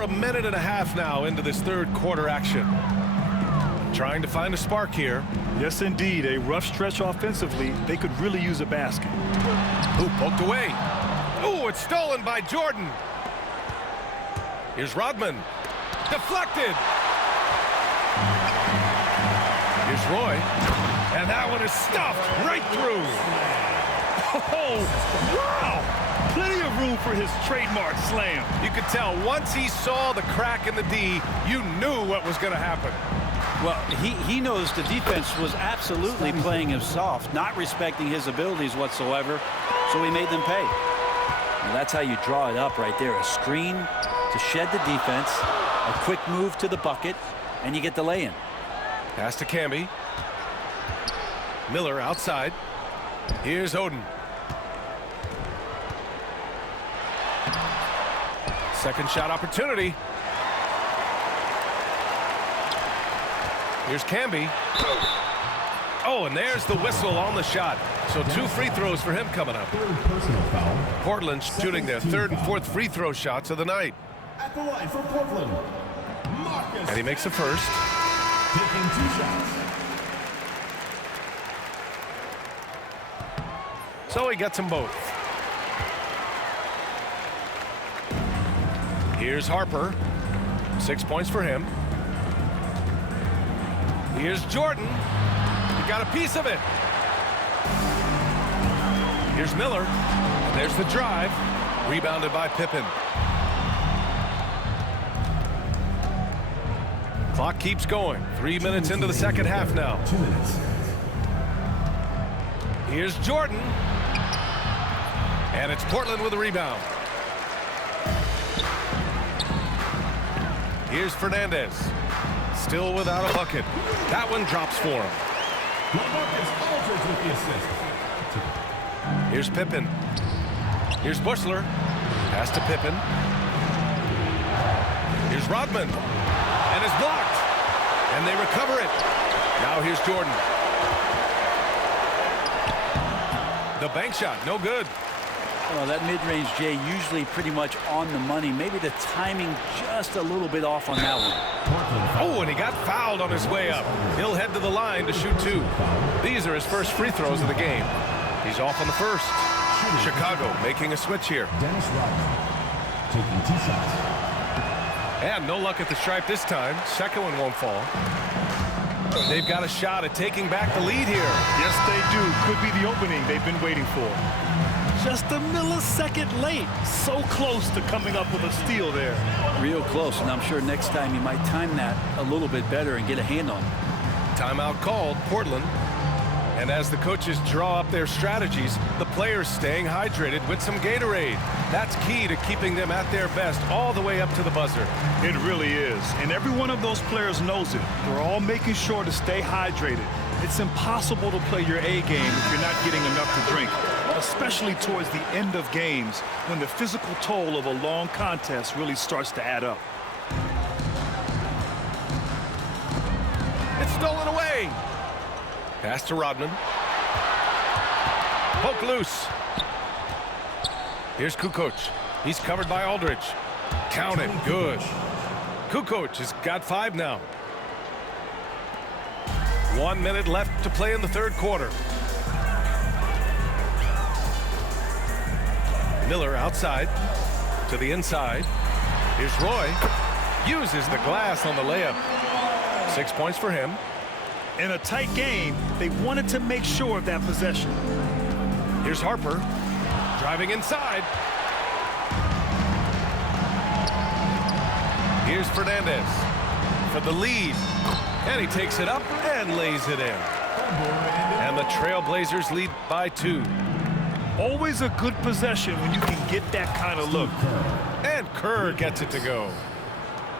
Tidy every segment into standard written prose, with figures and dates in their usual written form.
A minute and a half now into this third quarter action. Trying to find a spark here. Yes, indeed. A rough stretch offensively. They could really use a basket. Ooh, poked away. Ooh, it's stolen by Jordan. Here's Rodman. Deflected. Here's Roy. And that one is stuffed right through. Oh, wow! Plenty of room for his trademark slam. You could tell once he saw the crack in the D, you knew what was going to happen. Well, he knows the defense was absolutely playing him soft, not respecting his abilities whatsoever, so he made them pay. And that's how you draw it up right there. A screen to shed the defense, a quick move to the bucket, and you get the lay-in. Pass to Camby. Miller outside. Here's Oden. Second shot opportunity. Here's Camby. Oh, and there's the whistle on the shot. So 2 free throws for him coming up. Personal foul. Portland shooting their third and fourth free throw shots of the night. At the line for Portland, Marcus. And he makes the first. Taking 2 shots. So he gets them both. Here's Harper. 6 points for him. Here's Jordan. He got a piece of it. Here's Miller. And there's the drive. Rebounded by Pippen. Clock keeps going. 3 minutes into the second half now. 2 minutes. Here's Jordan. And it's Portland with a rebound. Here's Fernandez. Still without a bucket. That one drops for him. Marcus Aldridge with the assist. Here's Pippen. Here's Bushler. Pass to Pippen. Here's Rodman. And it's blocked. And they recover it. Now here's Jordan. The bank shot, no good. Well, that mid-range, Jay, usually pretty much on the money. Maybe the timing just a little bit off on that one. Oh, and he got fouled on his way up. He'll head to the line to shoot 2. These are his first free throws of the game. He's off on the first. Chicago making a switch here. Dennis Rodman taking 2 shots. And no luck at the stripe this time. Second one won't fall. They've got a shot at taking back the lead here. Yes, they do. Could be the opening they've been waiting for. Just a millisecond late. So close to coming up with a steal there. Real close, and I'm sure next time you might time that a little bit better and get a hand on it. Timeout called, Portland. And as the coaches draw up their strategies, the players staying hydrated with some Gatorade. That's key to keeping them at their best all the way up to the buzzer. It really is. And every one of those players knows it. They're all making sure to stay hydrated. It's impossible to play your A game if you're not getting enough to drink, especially towards the end of games when the physical toll of a long contest really starts to add up. It's stolen away. Pass to Rodman. Poke loose. Here's Kukoc. He's covered by Aldridge. Count it. Good. Kukoc has got 5 now. 1 minute left to play in the third quarter. Miller outside to the inside. Here's Roy. Uses the glass on the layup. 6 points for him. In a tight game, they wanted to make sure of that possession. Here's Harper. Driving inside. Here's Fernandez for the lead. And he takes it up and lays it in. And the Trailblazers lead by 2. Always a good possession when you can get that kind of look. And Kerr gets it to go.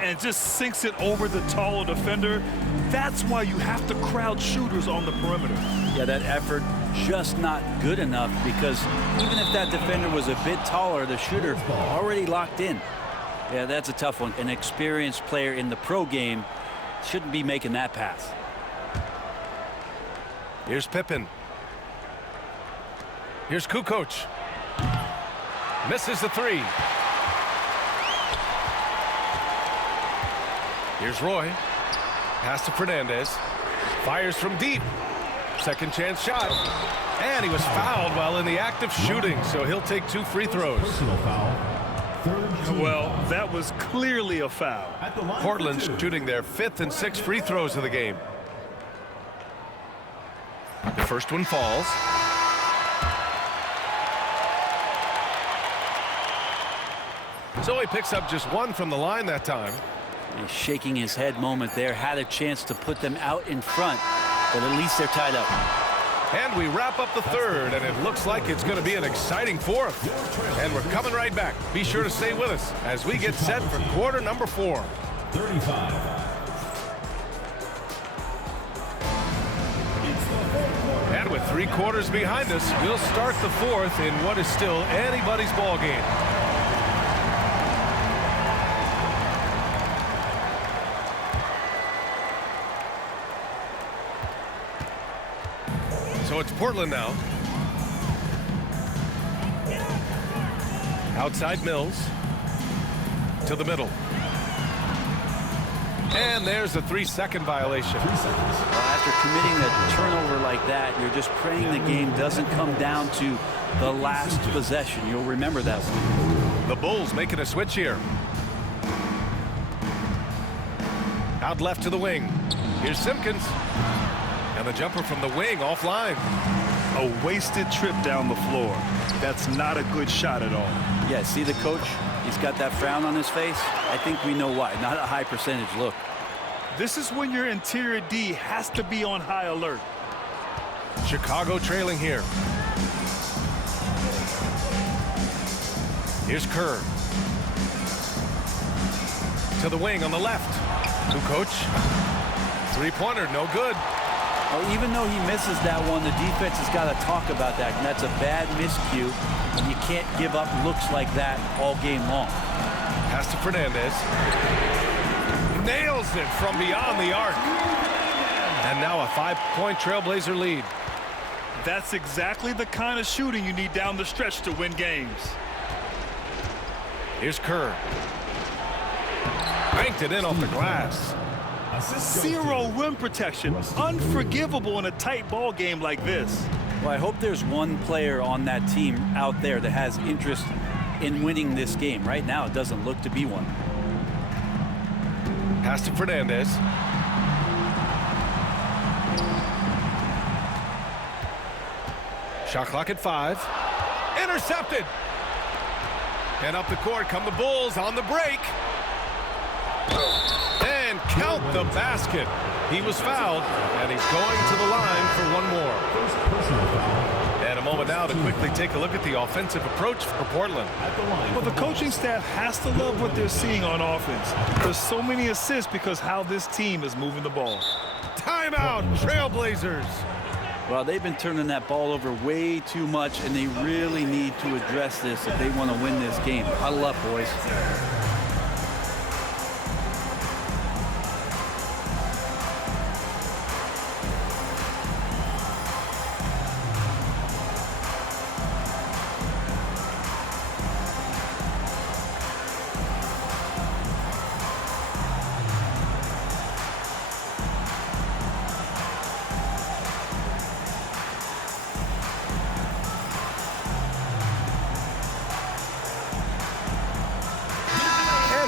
And just sinks it over the taller defender. That's why you have to crowd shooters on the perimeter. Yeah, that effort just not good enough because even if that defender was a bit taller, the shooter already locked in. Yeah, that's a tough one. An experienced player in the pro game shouldn't be making that pass. Here's Pippen. Here's Kukoc. Misses the 3. Here's Roy. Pass to Fernandez. Fires from deep. Second chance shot. And he was fouled while in the act of shooting, so he'll take 2 free throws. Personal foul. Third team Well, foul. that was clearly a foul. At the line Portland for 2. shooting their 5th and 6th free throws of the game. The first one falls. So he picks up just 1 from the line that time. He's shaking his head moment there. Had a chance to put them out in front, but at least they're tied up. And we wrap up the third, and it looks like it's going to be an exciting fourth. And we're coming right back. Be sure to stay with us as we get set for quarter number 4. 35. And with 3 quarters behind us, we'll start the fourth in what is still anybody's ball game. So it's Portland now. Outside Mills. To the middle. And there's a 3-second violation. 3 seconds. Well, after committing a turnover like that, you're just praying the game doesn't come down to the last possession. You'll remember that one. The Bulls making a switch here. Out left to the wing. Here's Simpkins. And the jumper from the wing offline. A wasted trip down the floor. That's not a good shot at all. Yeah, see the coach? He's got that frown on his face. I think we know why. Not a high percentage look. This is when your interior D has to be on high alert. Chicago trailing here. Here's Kerr. To the wing on the left. To coach. 3-pointer, no good. Oh, even though he misses that one, the defense has got to talk about that. And that's a bad miscue. And you can't give up looks like that all game long. Pass to Fernandez. Nails it from beyond the arc. And now a 5-point Trailblazer lead. That's exactly the kind of shooting you need down the stretch to win games. Here's Kerr. Banked it in off the glass. Assist goes Zero to rim protection. Unforgivable in a tight ball game like this. Well, I hope there's one player on that team out there that has interest in winning this game. Right now, it doesn't look to be one. Pass to Fernandez. Shot clock at 5. Intercepted. And up the court come the Bulls on the break. And count the basket. He was fouled, and he's going to the line for 1 more. first personal foul. And a moment now to quickly take a look at the offensive approach for Portland. At the line. Well, the for coaching staff has to love what they're seeing on offense. There's so many assists because how this team is moving the ball. Timeout, Trailblazers. Well, they've been turning that ball over way too much, and they really need to address this if they want to win this game. Huddle up, boys.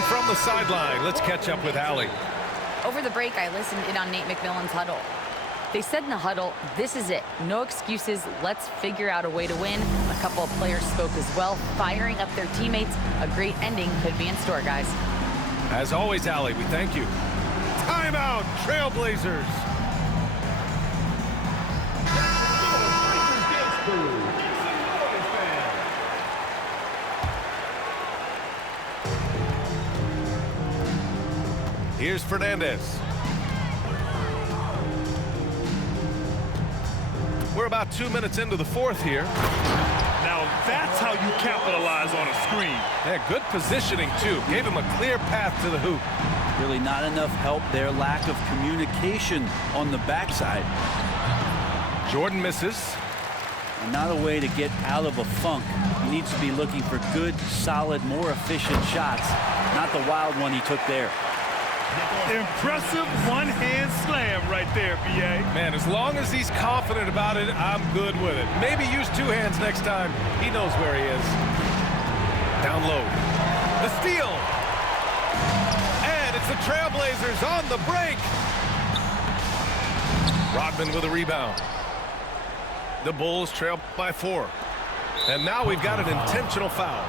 From the sideline, let's catch up with Allie. Over the break, I listened in on Nate McMillan's huddle. They said in the huddle, this is it. No excuses. Let's figure out a way to win. A couple of players spoke as well, firing up their teammates. A great ending could be in store, guys. As always, Allie, we thank you. Timeout, Trailblazers. Here's Fernandez. We're about 2 minutes into the fourth here. Now that's how you capitalize on a screen. Yeah, good positioning, too. Gave him a clear path to the hoop. Really not enough help there. Lack of communication on the backside. Jordan misses. And not a way to get out of a funk. He needs to be looking for good, solid, more efficient shots. Not the wild one he took there. Impressive one-hand slam right there, B.A. Man, as long as he's confident about it, I'm good with it. Maybe use two hands next time. He knows where he is. Down low. The steal. And it's the Trailblazers on the break. Rodman with a rebound. The Bulls trail by 4. And now we've got an intentional foul.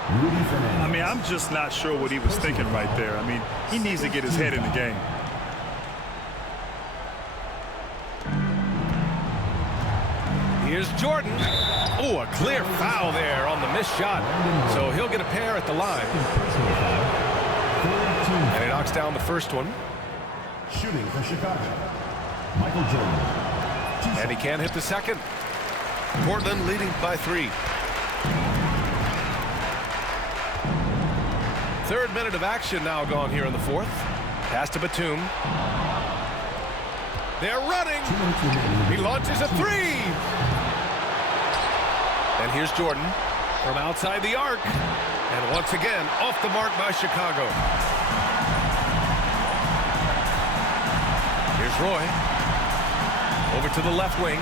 I mean, I'm just not sure what he was thinking right there. I mean, he needs to get his head in the game. Here's Jordan. Oh, a clear foul there on the missed shot. So he'll get a pair at the line. And he knocks down the first one. Shooting for Chicago, Michael Jordan. And he can't hit the second. Portland leading by 3. Third minute of action now gone here in the fourth. Pass to Batum. They're running. He launches a 3. And here's Jordan from outside the arc. And once again, off the mark by Chicago. Here's Roy. Over to the left wing.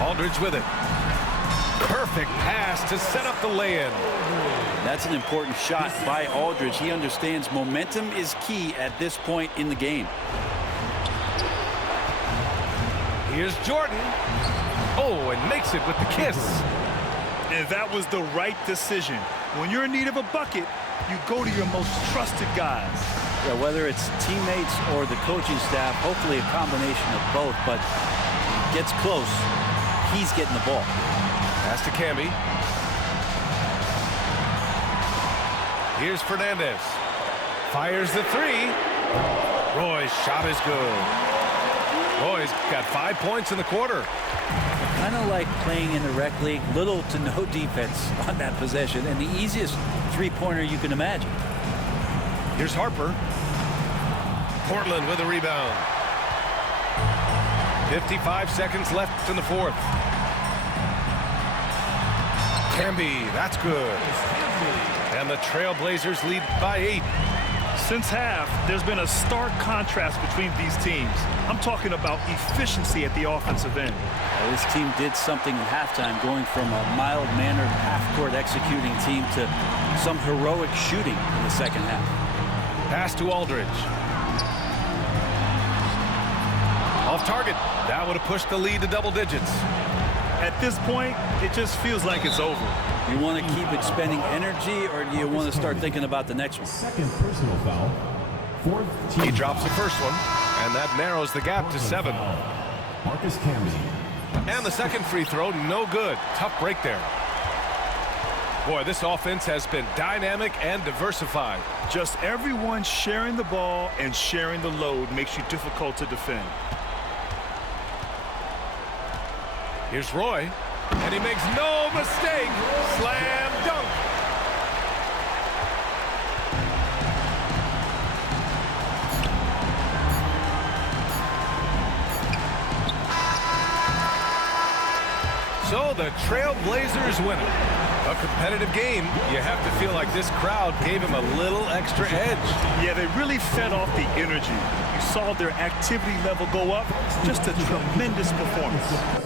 Aldridge with it. Perfect pass to set up the lay-in. That's an important shot by Aldridge. He understands momentum is key at this point in the game. Here's Jordan. Oh, and makes it with the kiss. And that was the right decision. When you're in need of a bucket, you go to your most trusted guys. Yeah, whether it's teammates or the coaching staff, hopefully a combination of both, but gets close. He's getting the ball. Pass to Camby. Here's Fernandez. Fires the 3. Roy's shot is good. Roy's got 5 points in the quarter. Kind of like playing in the rec league, little to no defense on that possession, and the easiest three-pointer you can imagine. Here's Harper. Portland with a rebound. 55 seconds left in the fourth. Camby, that's good. And the Trailblazers lead by 8. Since half, there's been a stark contrast between these teams. I'm talking about efficiency at the offensive end. This team did something in halftime, going from a mild-mannered half-court executing team to some heroic shooting in the second half. Pass to Aldridge. Off target. That would have pushed the lead to double digits. At this point, it just feels like it's over. You want to keep expending energy, or do you want to start thinking about the next one? Second personal foul. Fourth team He drops the foul. first one, and that narrows the gap to 7. Marcus Camby. And the second free throw, no good. Tough break there. Boy, this offense has been dynamic and diversified. Just everyone sharing the ball and sharing the load makes you difficult to defend. Here's Roy, and he makes no mistake. Slam dunk. So the Trailblazers win it. A competitive game. You have to feel like this crowd gave him a little extra edge. Yeah, they really fed off the energy. You saw their activity level go up. Just a tremendous performance.